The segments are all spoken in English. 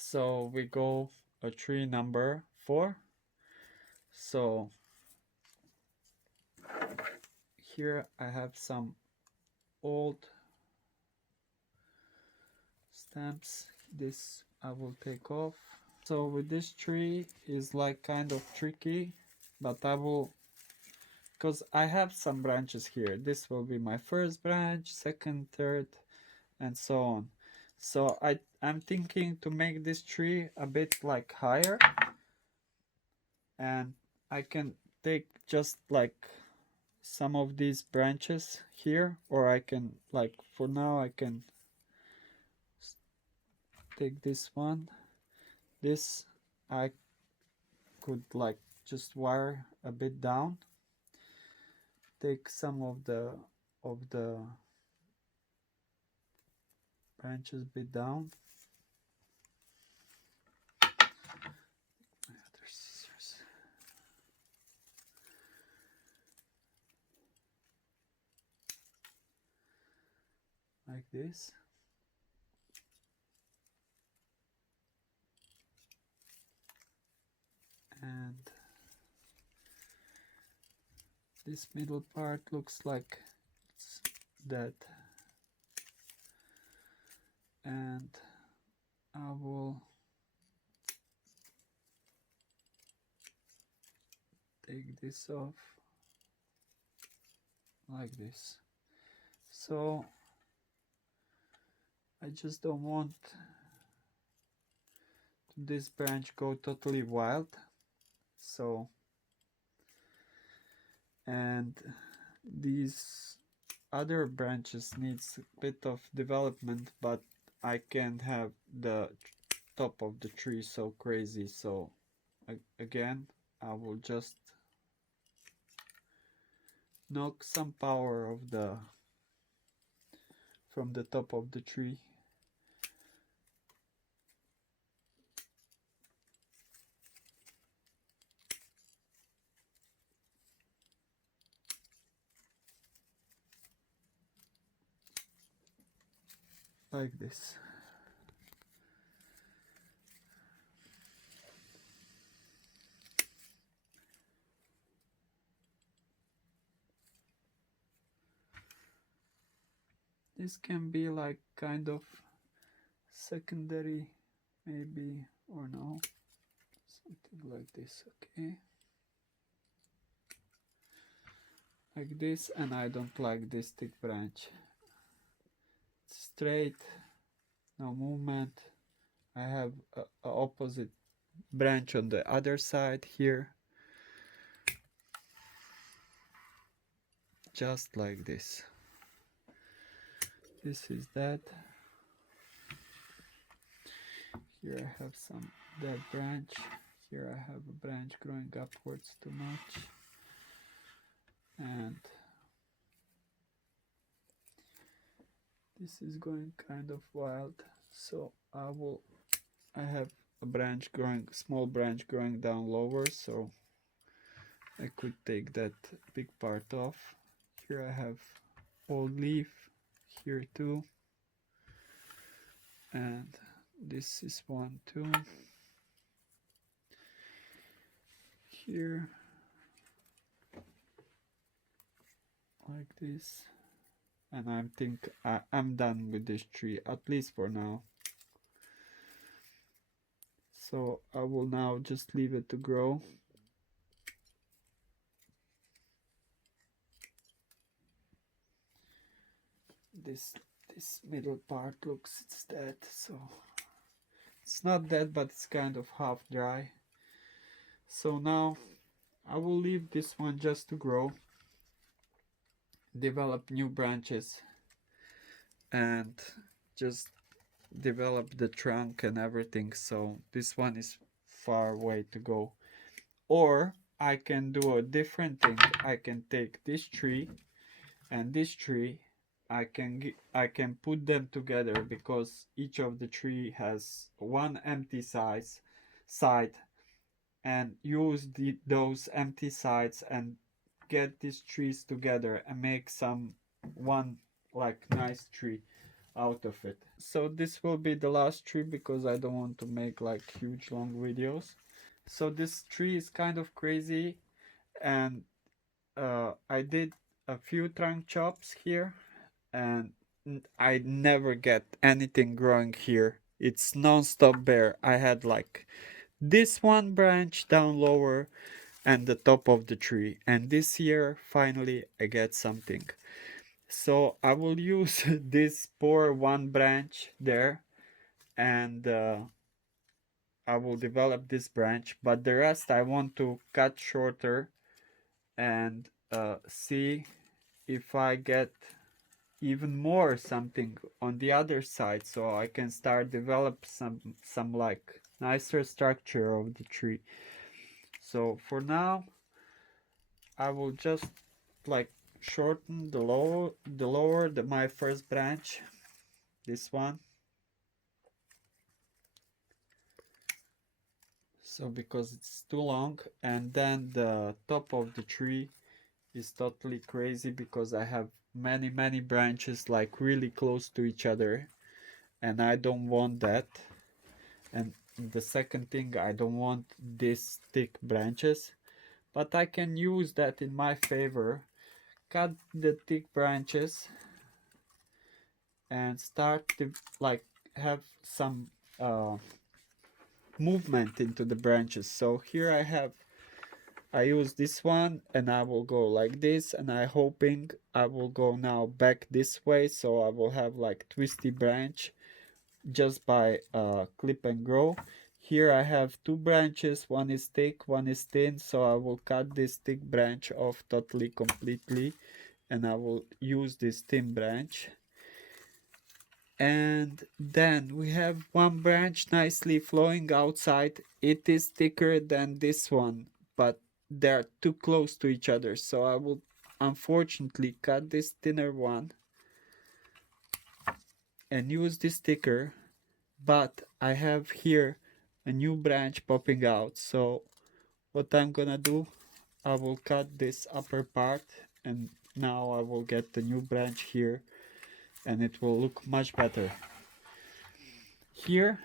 So we go a tree number 4. So here I have some old stamps. This I will take off. So with this tree is like kind of tricky, but I will, because I have some branches here. This will be my first branch, second, third, and so on. So I'm thinking to make this tree a bit like higher, and I can take just like some of these branches here, or I can, like, for now I can take this one. This I could like just wire a bit down, take some of the branches a bit down. My other scissors. Like this. And this middle part looks like it's dead. And I will take this off like this. So I just don't want this branch go totally wild. So, and these other branches needs a bit of development, but I can't have the top of the tree so crazy. So again, I will just knock some power of from the top of the tree. Like this. This can be like kind of secondary, maybe, or no, something like this. Okay, like this. And I don't like this thick branch. It's straight, no movement. I have a opposite branch on the other side here, just like this. This is that. Here I have some dead branch. Here I have a branch growing upwards too much. And this is going kind of wild. So I have a branch growing, small branch growing down lower, so I could take that big part off. Here I have old leaf, here too. And this is one too. Here, like this. And I think I'm done with this tree, at least for now. So I will now just leave it to grow. This middle part looks, it's dead, so it's not dead, but it's kind of half dry. So now I will leave this one just to grow, develop new branches, and just develop the trunk and everything. So this one is far way to go. Or I can do a different thing. I can take this tree and this tree, I can put them together, because each of the tree has one empty side, and use those empty sides and get these trees together and make one like nice tree. out of it. So this will be the last tree because I don't want to make like huge long videos. So this tree is kind of crazy, and I did a few trunk chops here, and I never get anything growing here. It's non-stop bare. I had like this one branch down lower and the top of the tree, and this year finally I get something. So I will use this poor one branch there, and I will develop this branch, but the rest I want to cut shorter and see if I get even more something on the other side, so I can start develop some like nicer structure of the tree. So for now I will just like shorten the lower my first branch, this one. So because it's too long, and then the top of the tree is totally crazy because I have many branches like really close to each other, and I don't want that. And the second thing, I don't want these thick branches, but I can use that in my favor. Cut the thick branches and start to like have some movement into the branches. So here I use this one, and I will go like this, and I hoping I will go now back this way, so I will have like twisty branch just by clip and grow. Here I have two branches, one is thick, one is thin, so I will cut this thick branch off totally completely, and I will use this thin branch. And then we have one branch nicely flowing outside. It is thicker than this one, but they're too close to each other, so I will unfortunately cut this thinner one and use this thicker. But I have here a new branch popping out, so what I'm gonna do, I will cut this upper part, and now I will get the new branch here, and it will look much better. Here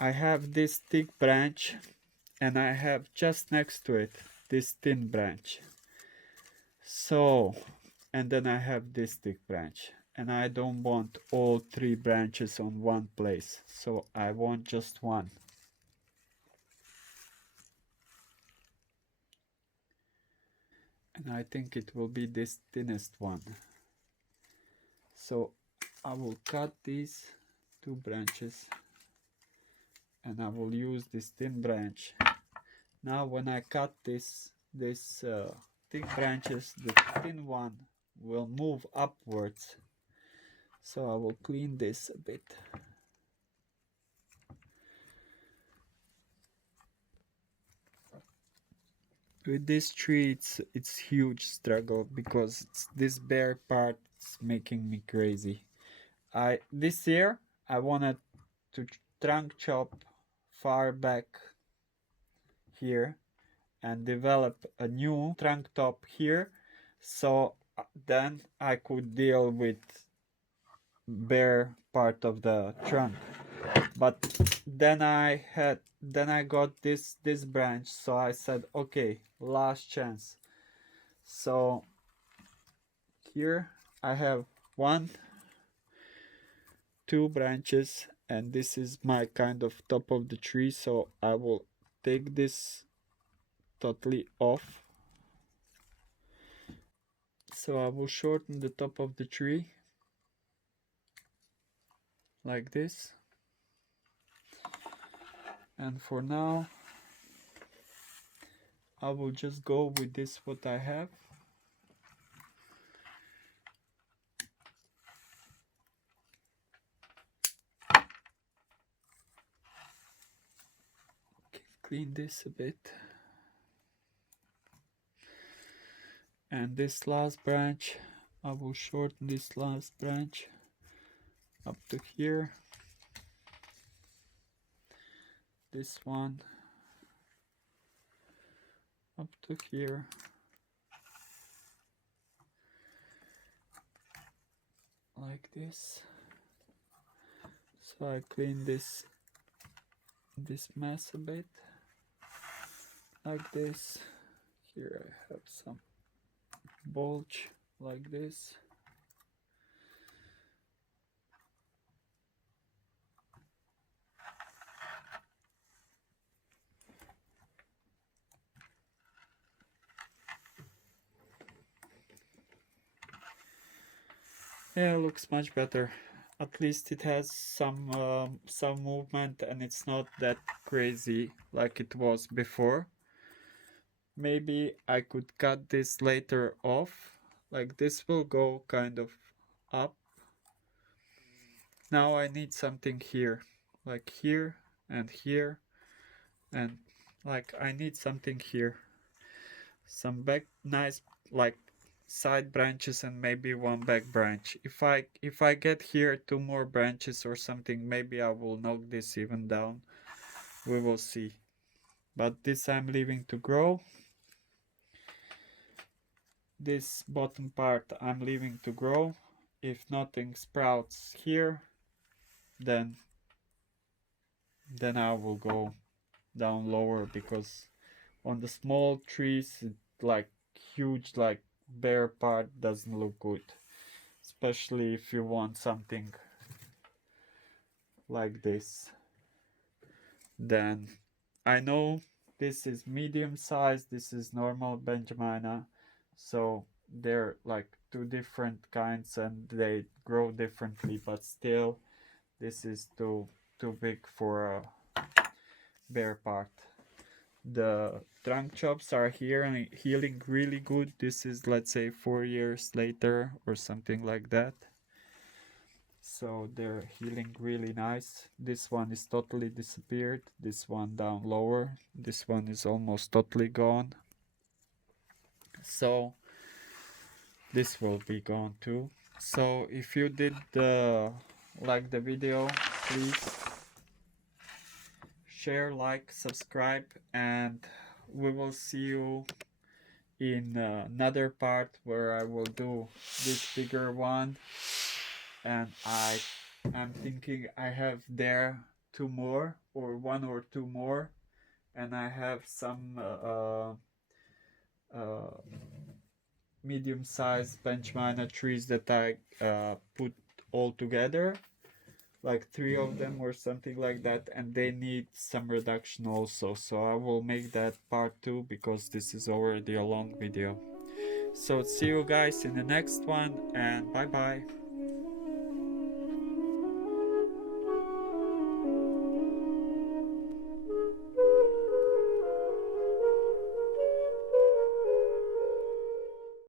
I have this thick branch, and I have just next to it this thin branch. So, and then I have this thick branch, and I don't want all three branches on one place, so I want just one. And I think it will be this thinnest one. So I will cut these two branches, and I will use this thin branch. Now when I cut this thick branches, the thin one will move upwards. So I will clean this a bit. With this tree, it's huge struggle because this bare part is making me crazy. This year I wanted to trunk chop far back here and develop a new trunk top here, so then I could deal with bare part of the trunk. But then I got this branch, so I said, okay, last chance. So here I have two branches, and this is my kind of top of the tree, so I will take this totally off. So I will shorten the top of the tree like this. And for now I will just go with this what I have. Okay, clean this a bit. And this last branch, I will shorten this last branch up to here. This one up to here. like this. So I clean this mess a bit, like this. Here I have some bulge, like this. Yeah, it looks much better. At least it has some movement, and it's not that crazy like it was before. Maybe I could cut this later off. Like this will go kind of up. Now I need something here, like here and here, and like I need something here. Some back nice like side branches and maybe one back branch. If I get here 2 more branches or something, maybe I will knock this even down. We will see. But this I'm leaving to grow. This bottom part I'm leaving to grow. If nothing sprouts here, then I will go down lower, because on the small trees, like huge, like bare part doesn't look good, especially if you want something like this. Then I know this is medium size, this is normal benjamina, so they're like 2 different kinds and they grow differently, but still this is too big for a bare part. The trunk chops are here and healing really good. This is, let's say, 4 years later or something like that. So they're healing really nice. This one is totally disappeared. This one down lower. This one is almost totally gone. So this will be gone too. So if you did like the video, please share, like, subscribe, and we will see you in another part where I will do this bigger one. And I am thinking I have there 2 more or 1 or 2 more, and I have some medium-sized benjamina trees that I put all together, like 3 of them or something like that, and they need some reduction also. So I will make that part 2, because this is already a long video. So see you guys in the next one, and bye bye.